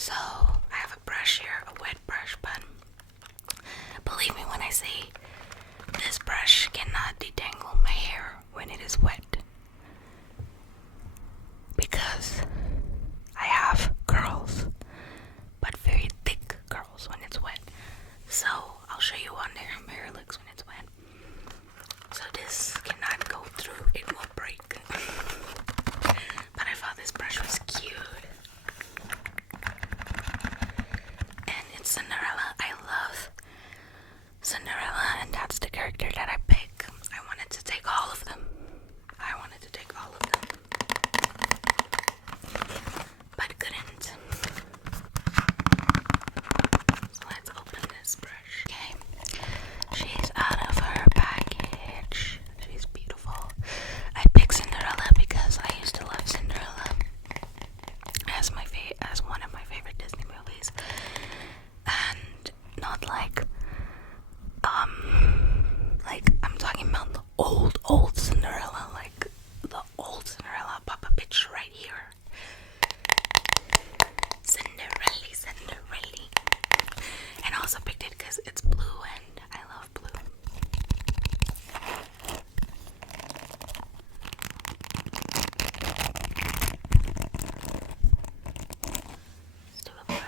So I have a brush here, a wet brush, but believe me when I say this brush cannot detangle my hair when it is wet, because I have curls, but very thick curls when it's wet. So I'll show you on there how my hair looks when it's wet. So this cannot go through, it will break. But I thought this brush was cute. And it's Cinderella. I love Cinderella, and that's the character that I pick. I wanted to take all of them. But couldn't. So let's open this brush. Okay. She's out of her package. She's beautiful. I picked Cinderella because I used to love Cinderella as one of my favorite Disney movies. And not like I'm talking about the old Cinderella, like the old Cinderella. Pop a picture right here. Cinderella. And I also picked it because it's blue and I love blue. Let's do a brush.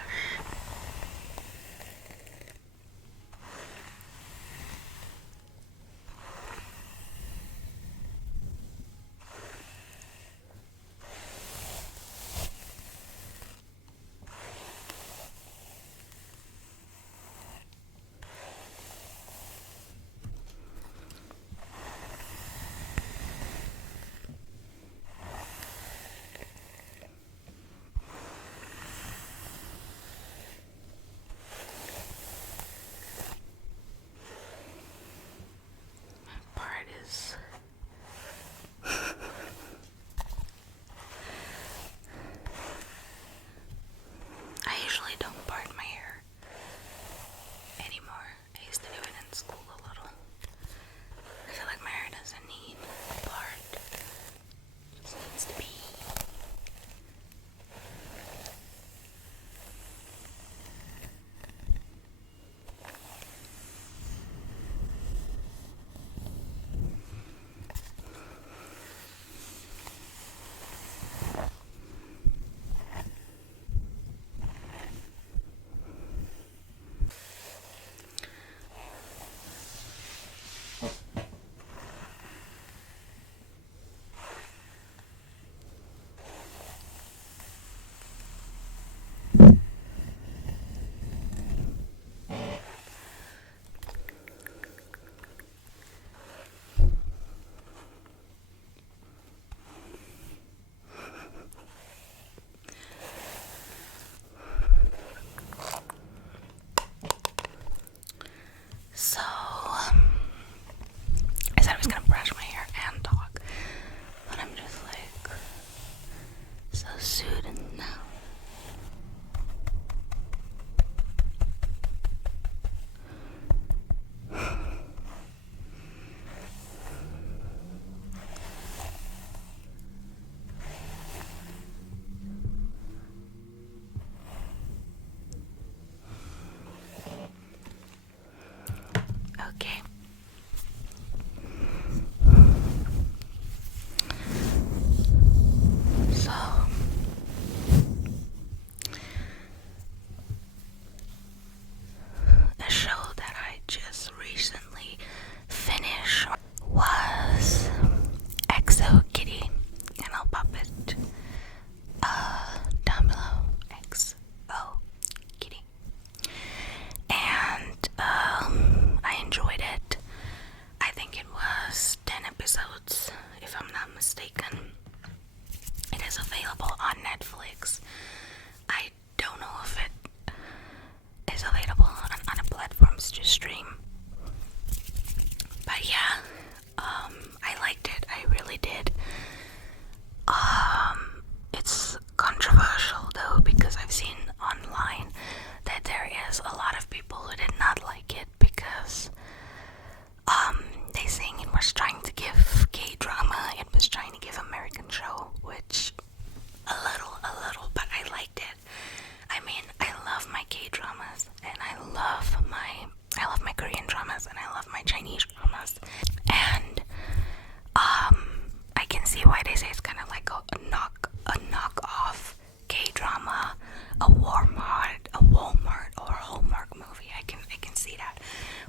Walmart or Hallmark movie. I can see that.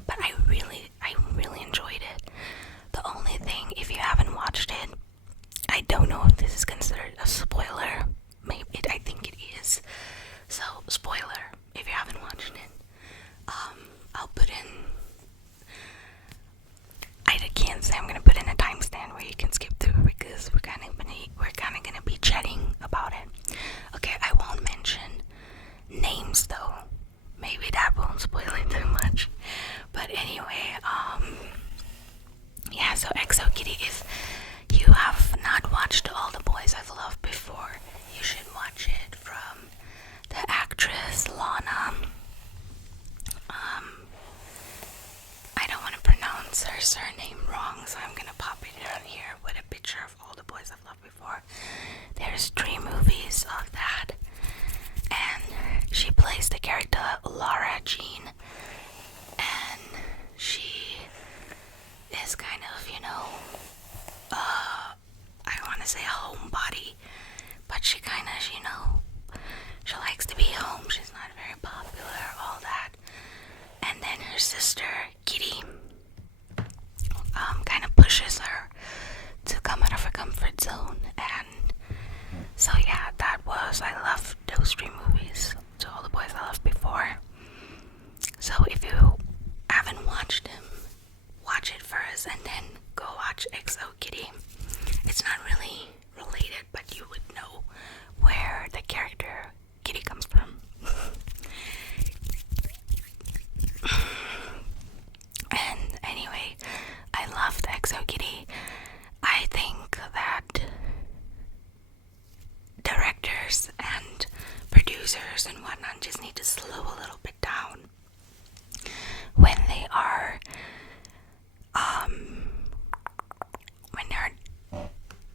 But I really enjoyed it. The only thing, if you haven't watched it, I don't know if this is considered a spoiler. Maybe I think it is. So, spoiler, if you haven't watched it. I'll put in, I can't say I'm gonna put in a timestamp where you can skip through because we're kind of gonna be chatting about it. Okay, I won't mention names though. Maybe that won't spoil it too much. But anyway, yeah. So Exo Kitty, if you have not watched All the Boys I've Loved Before, you should watch it. From the actress Lana. I don't want to pronounce her surname wrong, so I'm gonna pop it on here with a picture of All the Boys I've Loved Before. There's 3 movies of that, and she plays the character Laura Jean, and she is kind of, I want to say a homebody, but she kind of, she likes to be home. She's not very popular, all that. And then her sister Kitty kind of pushes her to come out of her comfort zone. And so yeah, I love those 3 movies, To All the Boys I Loved Before. So if you haven't watched them, watch it first and then go watch XO Kitty. It's not really related, but you would know where the character Kitty comes from. And anyway, I loved XO Kitty. I think that directors and producers and whatnot just need to slow a little bit down when they are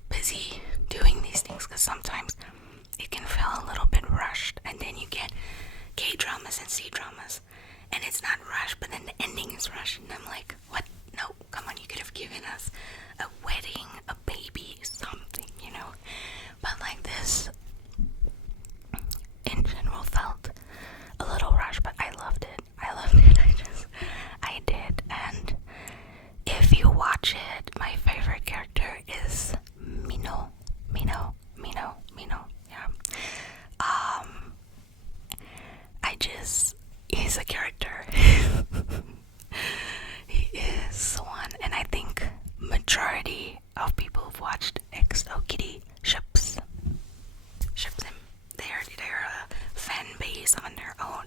busy doing these things, because sometimes it can feel a little bit rushed, and then you get K dramas and C dramas and it's not rushed, but then the ending is rushed, and I'm like, what? No, come on, you could have given us a wedding, a baby, something, but like this in general felt a little rushed. But I loved it. I did. And if you watch it, my favorite character is Mino. Yeah. He's a character. He is one, and I think majority of people who've watched XO Kitty ships him. They're a fan base on their own.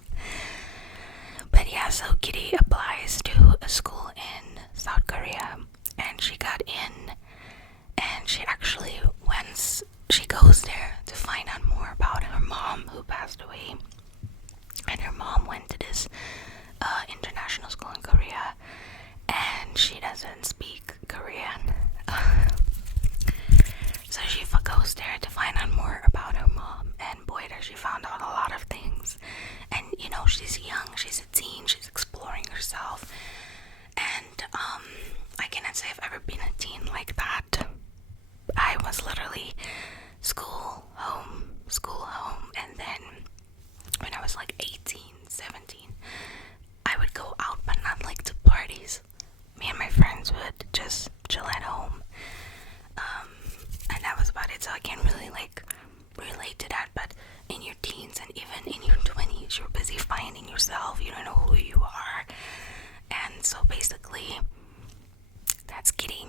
But yeah, so Kitty applies to a school in South Korea, and she got in, and she actually, once she goes there to find out more about her mom who passed away, and her mom went to this international school in Korea, and she doesn't speak Korean. So she goes there to find out more about her mom, and boy, does she found out a lot of things. And she's young, she's a teen, she's exploring herself, and I cannot say I've ever been a teen like that. I was literally school, home, and then when I was like 18, 17, I would go out, but not like to parties. Me and my friends would just chill at home, and that was about it. So I can't really relate to that. But in your teens and even in your 20s, you're busy finding yourself. You don't know who you are, and so basically that's Kitty.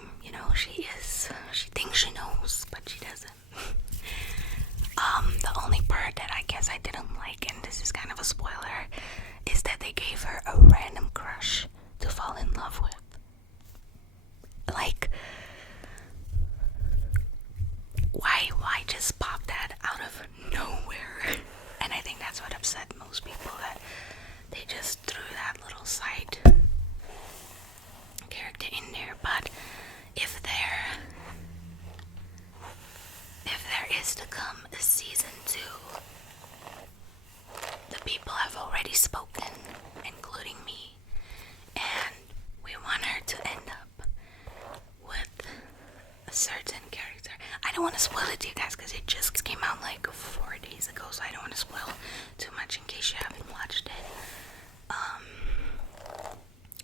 She thinks she knows, but she doesn't. The only part that I guess I didn't like, and this is kind of a spoiler, is that they gave her a random crush to fall in love with. Like, why just pop that out of nowhere? And I think that's what upset most people, that they just threw that little side character in there. But if there is to come a season 2, the people have already spoken, including me, and we want her to end up with a certain character. I don't want to spoil it to you guys because it just came out like 4 days ago, so I don't want to spoil case you haven't watched it.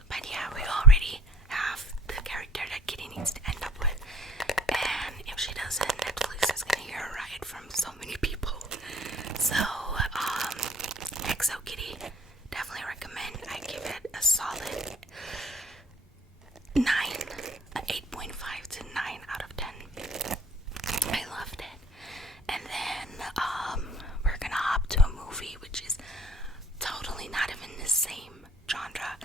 But yeah, we already have the character that Kitty needs to end up with, and if she doesn't, Netflix is gonna hear a riot from so many people. So EXO Kitty, definitely recommend. I give it a solid 9, an 8.5 to 9 out of 10. I loved it. And then we're gonna hop to a movie which is totally not even the same genre.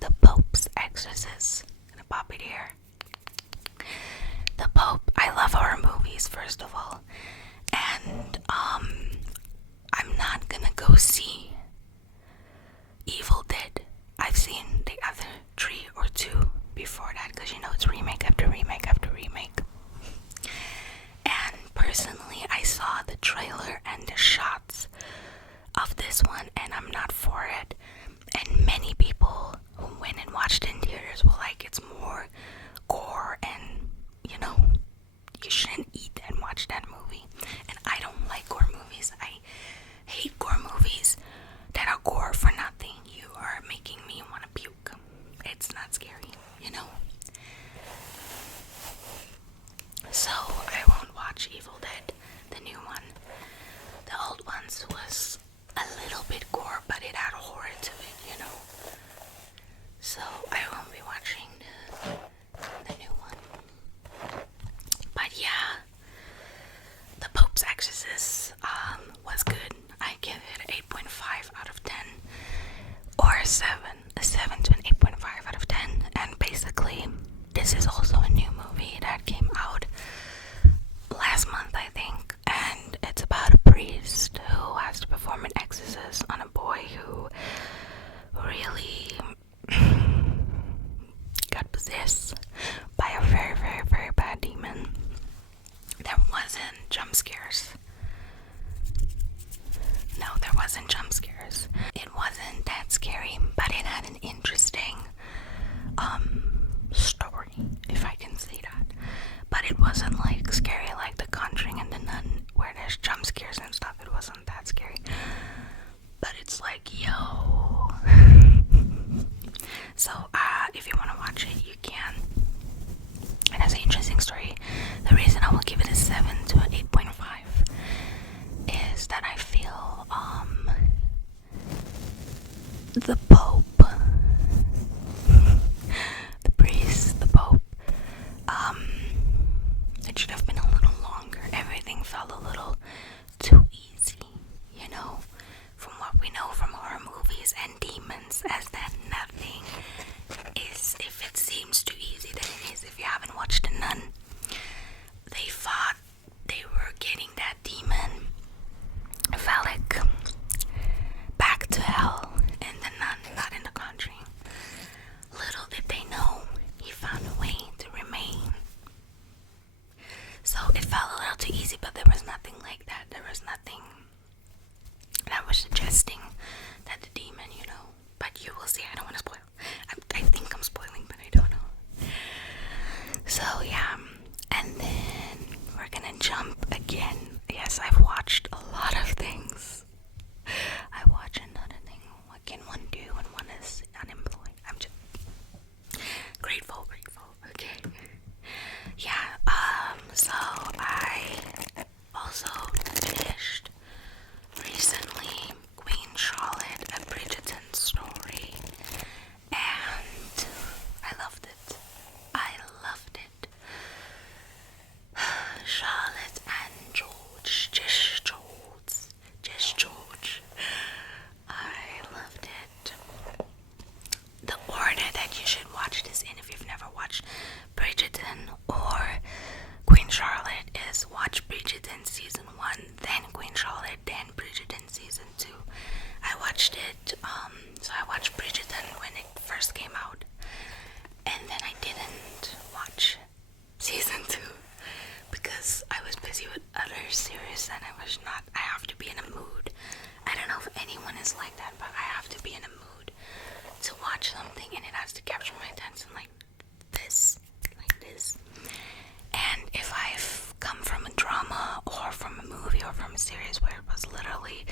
The Pope's Exorcist. Gonna pop it here. The Pope. I love horror movies, first of all, and I'm not gonna go see Evil Dead. I've seen the other 3 or 2 before that, because you know it's remake after remake after remake. And personally, I saw the trailer and the shots of this one, and I'm not for it. And many people who went and watched it in theaters were like, it's more gore, and you know, you shouldn't eat and watch that movie. And I don't like gore movies. I hate gore movies that are gore for nothing. You are making me want to puke. It's not scary, you know. So I won't watch Evil Dead, the new one. The old ones was a little bit gore, but it had horror to it, you know. So I won't be watching the new one. But yeah, The Pope's Exorcist was good. I give it an 8.5 out of 10, or a 7 to an 8.5 out of 10. And basically, this is also a new movie that came out last month, I think, and it's about a priest who has to perform an exorcism on a boy who really got possessed by a very, very, very bad demon. There wasn't jump scares. No, there wasn't jump scares. It wasn't that scary, but it had an interesting story, if I can say that. But it wasn't like scary like The Conjuring and The Nun, where there's jump scares and stuff. It wasn't that scary. But it's like, yo. So, if you want to watch it, you can. It has an interesting story. The reason I will give it a 7 to an 8.5 is that I feel, the Pope, the priest, the Pope, it should have been a little longer. Everything felt a little too easy, you know, from what we know from horror movies and demons, as that nothing is, if it seems too easy, then it is. If you haven't watched The Nun, they thought they were getting that demon phallic back to hell in The Nun, not in The Conjuring. Little did they know, he found a way to remain. So it felt a little too easy, but there was nothing like that. There was nothing that was suggesting that the demon, you know. But you will see. I don't want to spoil. I think I'm spoiling, but I don't know. So yeah, and then we're gonna jump again. Yes, I've watched a lot of things. I watch another thing. What can one do when one is unemployed? I'm just grateful. Okay. Yeah. So I also finished recently Queen Charlotte, a Bridgerton story, and I loved it. Charlotte and George, just George. I loved it. The order that you should watch this in, if you've never watched Bridgerton or Queen Charlotte, is watch Bridgerton season 1, then Queen Charlotte, then Bridgerton season 2. I watched it, so I watched Bridgerton when it first came out, and then I didn't watch season 2 because I was busy with other series, and I have to be in a mood. I don't know if anyone is like that, but I have to be in a mood to watch something, and it has to capture my attention like this. And if I've come from a drama or from a movie or from a series where it was literally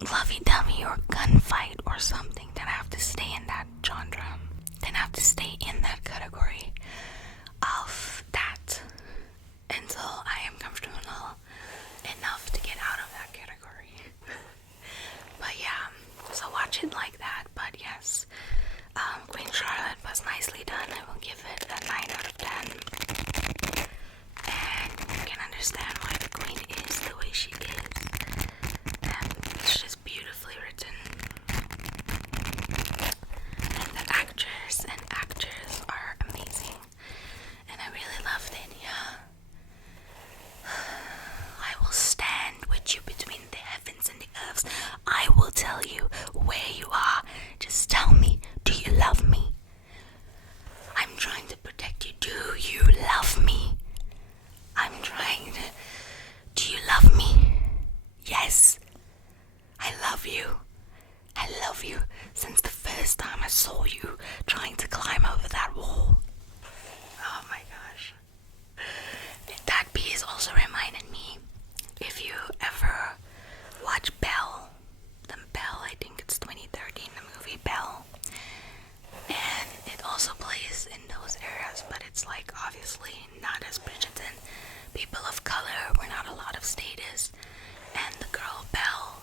lovey-dovey or gunfight or something, then I have to stay in that genre. Then I have to stay in that category of that until I am comfortable enough to get out of that category. But yeah, so watch it like that. But yes, Queen Charlotte was nicely done. I will give it a 9 out of 10. And you can understand why the Queen is the way she is. It's just beautifully written. And the actors and actors are amazing. And I really loved it, yeah. I will stand with you between the heavens and the earths. I will tell you where you are. Just tell me, do you love me? I'm trying to protect you. Do you love me? I'm trying to... Do you love me? Yes. I love you. I love you since the first time I saw you trying to climb over that wall. Oh my gosh. That piece also reminded me, if you ever watch Belle, I think it's 2013, the movie Belle, and it also plays in those areas, but it's like obviously not as Bridgerton. People of color, we're not a lot of status, and the girl Belle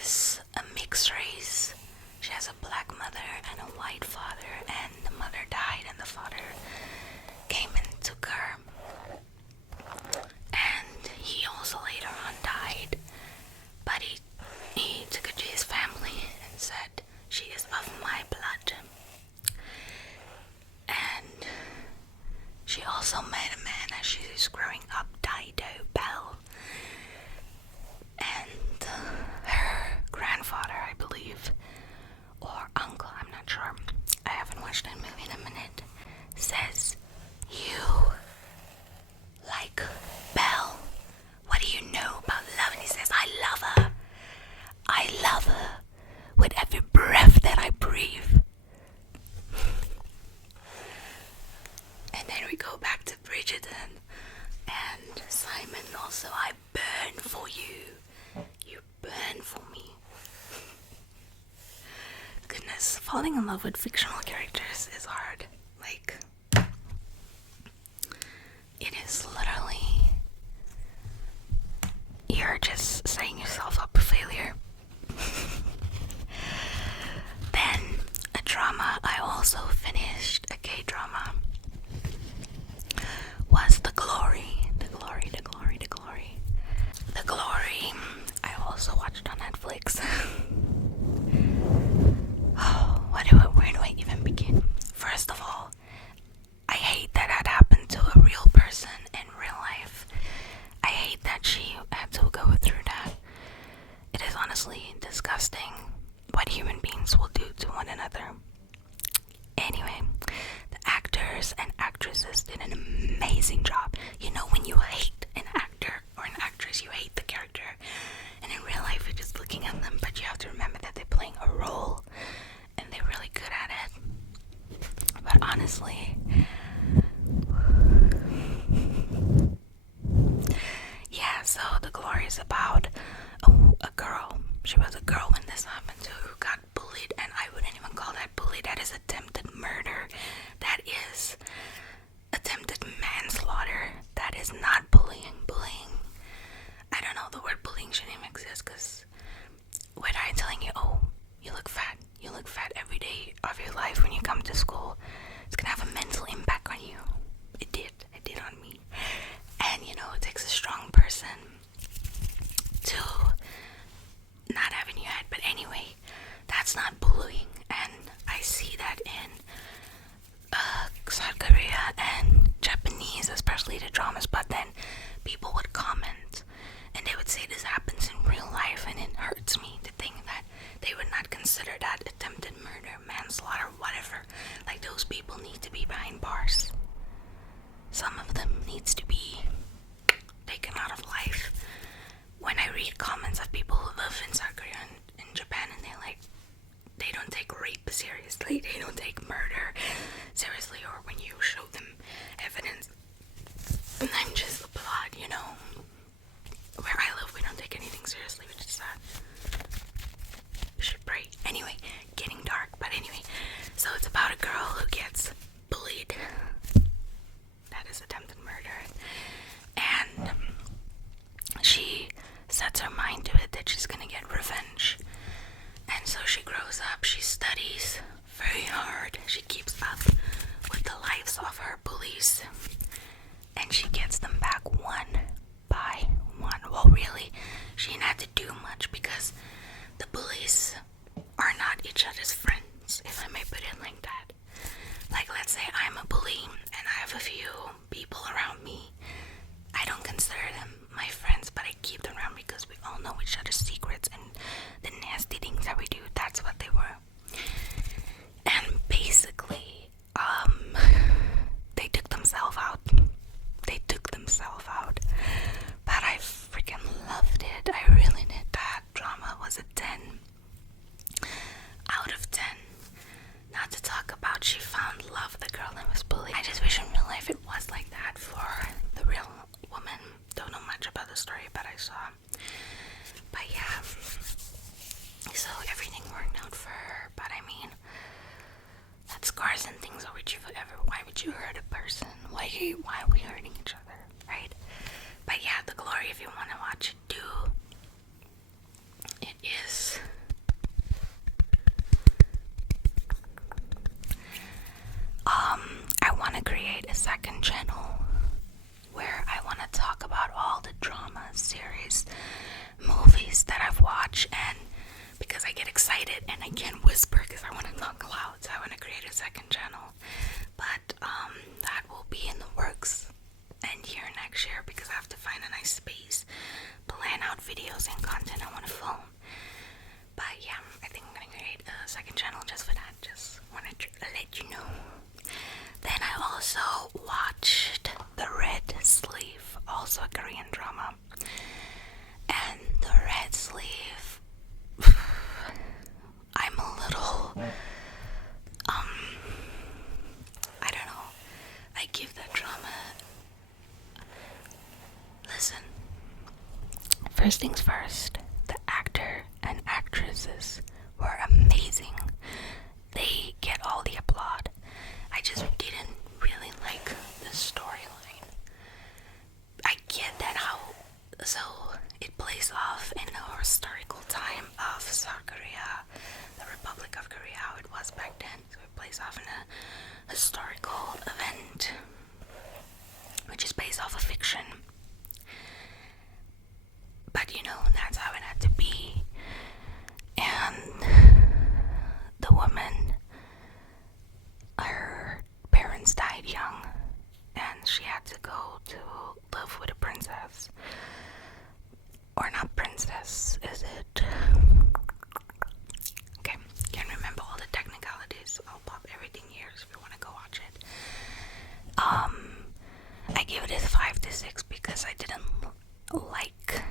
is a mixed race. She has a black mother and a white father, and the mother died and the father came and took her, and he also later on died, but he took her to his family and said, she is of my blood. And she also met a man as she was growing up, Dido Belle, and her grandfather, I believe, or uncle, I'm not sure, I haven't watched that movie in a minute, says, you like Belle, what do you know about love? And he says, I love her with every breath that I breathe. And then we go back to Bridgerton and Simon also, I burn for you. You burn for me. Goodness, falling in love with fictional characters is hard. Like, it is literally, you're just setting yourself up for failure. Then a drama I also finished, a K-drama, was The Glory. I also watched on Netflix. Oh, where do I even begin? First of all, I hate that happened to a real person in real life. I hate that she had to go through that. It is honestly disgusting what human beings will do to one another. Anyway, the actors and actresses did an amazing job. You know, when you hate an actor or an actress, you hate the character, and in real life you're just looking at them, but you have to remember that they're playing a role and they're really good at it. But honestly, yeah, so The Glory is about a girl. She was a girl when this happened to her, who got bullied, and I wouldn't even call that bully. That is attempted murder. That is attempted manslaughter. That is not bullying. I don't know, the word bullying shouldn't even exist, because when I'm telling you, oh, you look fat every day of your life when you come to school, it's gonna have a mental impact on you. It did on me. And you know, it takes a strong person to not have in your head. But anyway, that's not bullying, and I see that in South Korea and Japanese, especially the dramas. But then people would comment and they would say this happens in real life, and it hurts me to think that they would not consider that attempted murder, manslaughter, whatever. Like, those people need to be behind bars. Some of them needs to be taken out of life. When I read comments of people who live in South Korea and in Japan, and they're like, they don't take rape seriously, they don't take murder seriously, or when you show them evidence, and I'm just applaud, you know. Where I live, we don't take anything seriously, which is sad. much because the bullies are not each other's friends, if I may put it like that. Like, let's say I'm a bully and I have a few people around me. I don't consider them my friends, but I keep them around because we all know each other's secrets and the nasty things that we do. That's what they were. And basically, they took themselves out. But I freaking loved it. I really did. That drama was a 10 out of 10. Not to talk about she found love, the girl that was bullied. I just wish in real life it was like that for the real woman. Don't know much about the story, but I saw. But yeah, so everything worked out for her. But I mean, that scars and things are with you forever. Why would you hurt a person? Why are we hurting each other, right? But yeah, The Glory, if you want to watch it, do. It is I want to create a second channel where I want to talk about all the drama series, movies that I've watched, and because I get excited and I can't whisper because I want to talk loud, so I want to create a second channel. But that will be in the works and here next year because I have to find a nice space, plan out videos and content I want to film. But yeah, I think I'm gonna create a second channel just for that. Just wanted to let you know. Then I also watched The Red Sleeve, also a Korean drama. And The Red Sleeve, I'm a little, I don't know. I give that drama, listen, first things first, the actor and actresses were amazing. They get all the applaud. I just didn't really like the storyline. I get that so it plays off in the historical time of South Korea, the Republic of Korea, how it was back then. So it plays off in a historical event, which is based off of fiction. But you know, that's how it had to be. And the woman, her parents died young, and she had to go to live with a princess. Or not princess, is it? Okay, can't remember all the technicalities. I'll pop everything here if you want to go watch it. I give it a 5 to 6 because I didn't like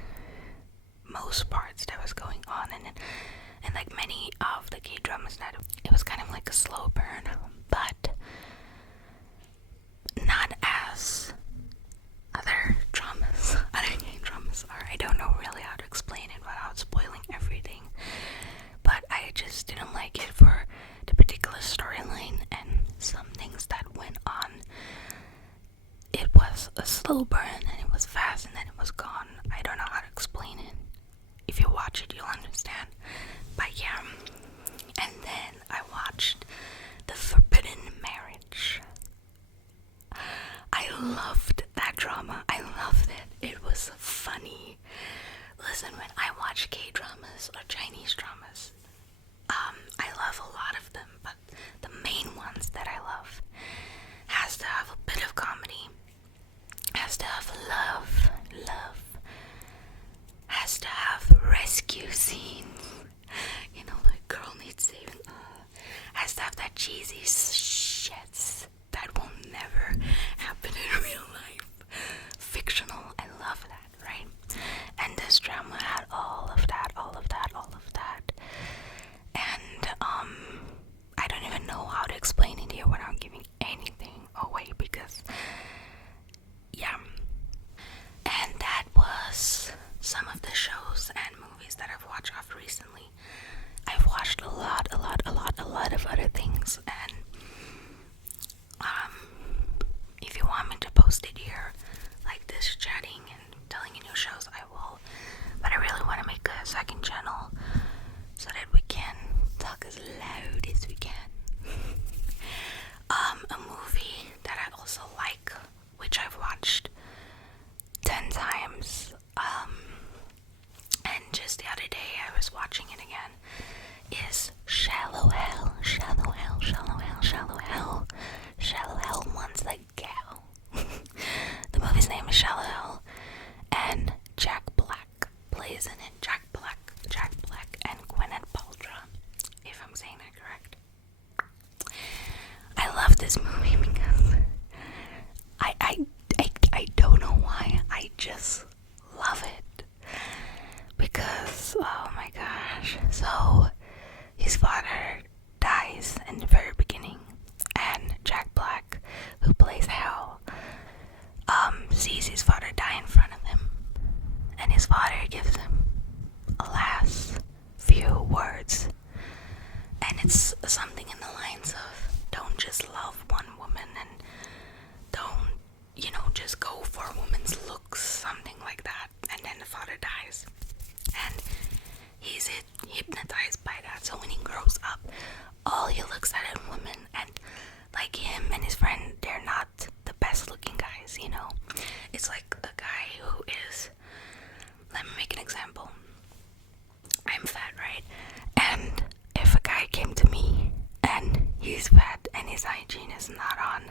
most parts that was going on in it. And like many of the K-dramas, that it was kind of like a slow burn, but not as other dramas, other K-dramas are. I don't know really how to explain it without spoiling everything, but I just didn't like it for the particular storyline and some things that went on. It was a slow burn and it was fast and then it was gone. I don't know how to explain it. If you watch it, you'll understand. But yeah, and then I watched The Forbidden Marriage. I loved that drama. I loved it. It was funny, Jack Black and Gwyneth Paltrow, if I'm saying that correct. I love this movie because I don't know why, I just love it. Because, oh my gosh, so his father dies in the very beginning, and Jack Black, who plays Hal, sees his father die in front of him, and his father gives him a last few words, and it's something in the lines of, don't just love one woman, and don't, just go for a woman's looks, something like that. And then the father dies, and he's hypnotized by that. So when he grows up, all he looks at is women, and like him and his friend, they're not the best looking guys, It's like a guy who is, let me make an example. I'm fat, right? And if a guy came to me and he's fat and his hygiene is not on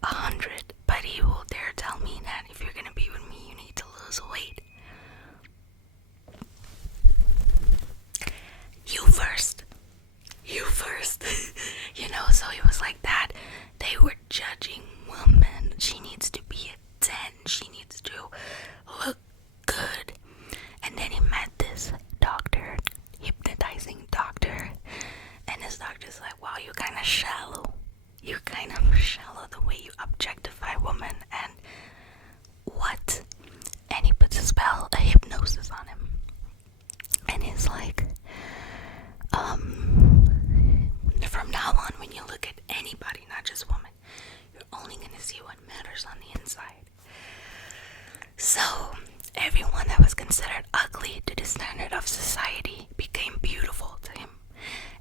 100, but he will dare tell me that if you're gonna be with me, you need to lose weight. You first. So he was like that. They were judging women. She needs to be a 10. She needs to look good. And then he met this doctor, hypnotizing doctor. And this doctor's like, wow, you're kind of shallow. You're kind of shallow the way you objectify women. And what? And he puts a spell, a hypnosis on him. And he's like, from now on, when you look at anybody, not just women, you're only going to see what matters on the inside. So, everyone that was considered ugly to the standard of society became beautiful to him.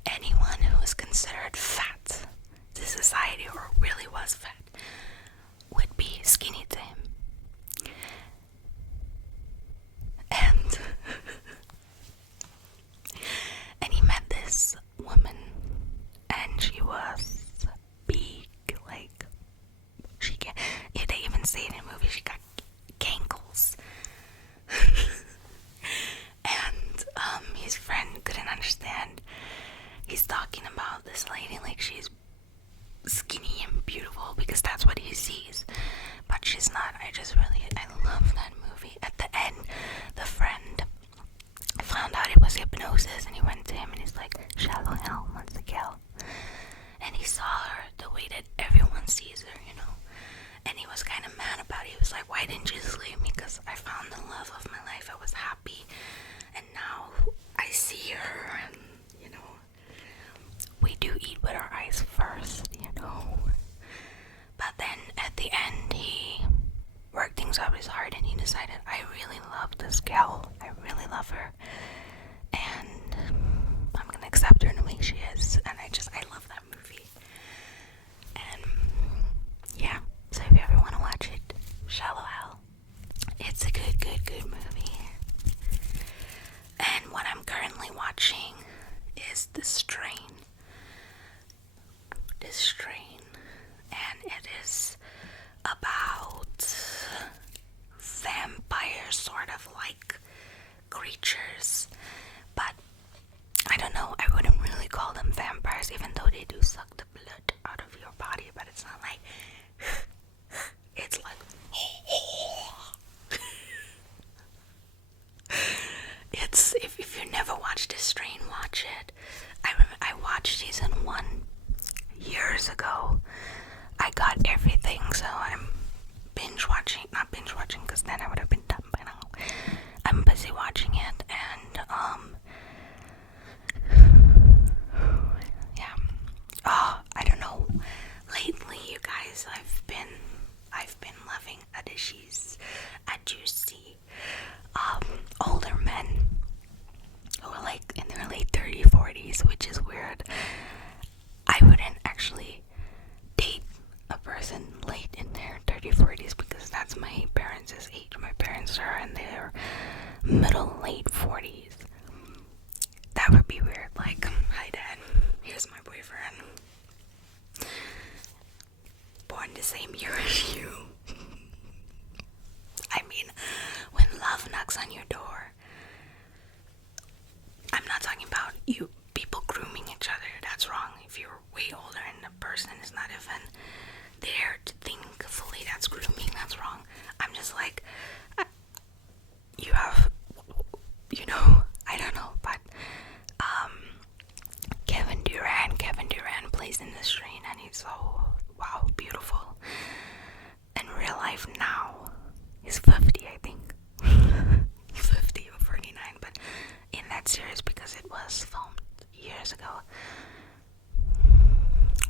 Anyone who was considered fat to society, or really was fat, would be skinny to him. And he met this woman, and she was big, like, they even say in the movie, she got cankles. And his friend couldn't understand. He's talking about this lady like she's skinny and beautiful, because that's what he sees, but she's not. I love that movie. At the end, the friend found out it was hypnosis, and he went to him and he's like, shallow hell wants to kill. And he saw her the way that everyone sees her, and he was kind of mad about it. He was like, why didn't you just leave me? Because I found the love of my life, I was happy, and now I see her, and we do eat with our eyes first, but then at the end he worked things out his heart, and he decided, I really love this gal, I really love her, and I'm gonna accept her in the way she is. And I love that movie. And yeah, so if you ever want to watch it, Shallow Hell, it's a good movie. And what I'm currently watching is The Strain, and it is about vampire sort of like creatures, but I don't know, I wouldn't really call them vampires, even though they do suck the blood out of your body, but it's not like it's like it's, if you never watched this strain, watch it. I remember I watched season 1 years ago. I got everything, so I'm not binge watching, because then I would have been done by now. I'm busy watching it, and yeah. I don't know. Lately, you guys, I've been loving adishis, juicy, older men who are like in their late 30s, 40s, which is weird. I wouldn't actually date a person late in their 30s, 40s, because that's my parents' age. My parents are in their late 40s. That would be weird. Like, hi dad, here's my boyfriend, born the same year as you. I mean, when love knocks on your door, was filmed years ago.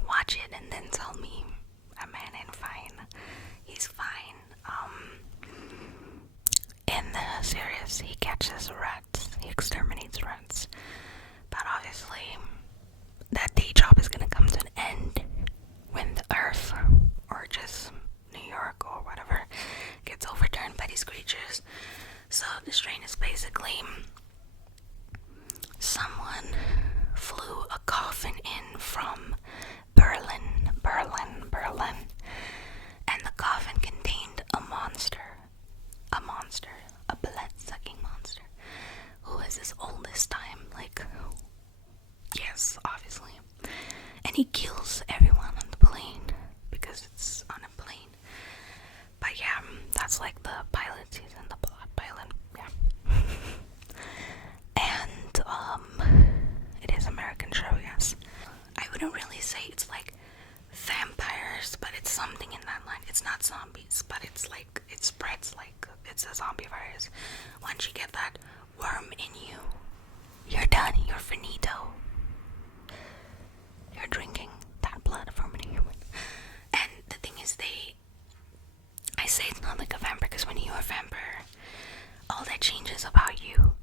Watch it and then tell me a man ain't fine. He's fine. In the series, he catches rats. He exterminates rats. But obviously, that day job is gonna come to an end when the Earth, or just New York or whatever, gets overturned by these creatures. So the strain is basically someone flew a coffin in from Berlin, and the coffin contained a blood-sucking monster, who is as old as time, like, yes, obviously, and he kills everyone on the plane, because it's on a plane. But yeah, that's like the pilot season, the plot pilot, yeah. And it is American show, yes. I wouldn't really say it's like vampires, but it's something in that line. It's not zombies, but it's like, it spreads like it's a zombie virus. Once you get that worm in you, you're done, you're finito. You're drinking that blood from a human. And the thing is, I say it's not like a vampire because when you're a vampire, all that changes about you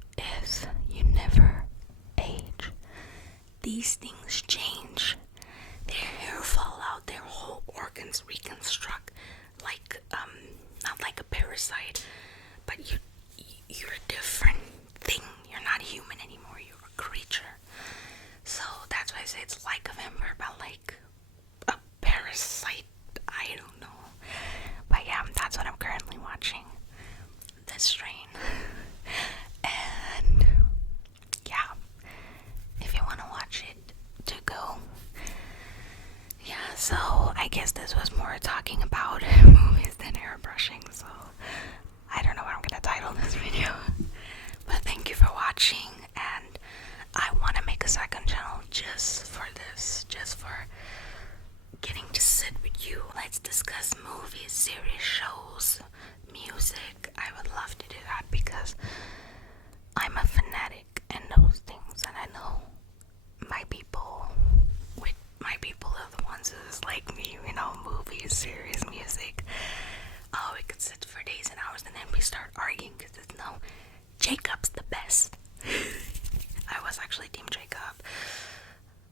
is you never age. These things change. Their hair fall out, their whole organs reconstruct, like not like a parasite, but you're a different thing. You're not human anymore, you're a creature. So that's why I say it's like a vampire, but like a parasite. I don't know. But yeah, that's what I'm currently watching. This strain. And yeah, if you want to watch it, to go. Yeah, so I guess this was more talking about movies than airbrushing, so I don't know what I'm gonna title this video. But thank you for watching, and I want to make a second channel just for this, just for getting to sit with you. Let's discuss movies, series, shows, music. I would love to do that because I'm a fanatic in those things, and I know my people are the ones who's like me, you know, movies, series, music. Oh, we could sit for days and hours, and then we start arguing because it's no, Jacob's the best. I was actually Team Jacob.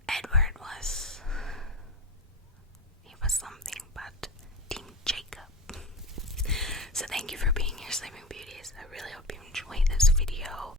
Edward he was something, but Team Jacob. So thank you for being here, Sleeping Beauties. I really hope you enjoyed this video.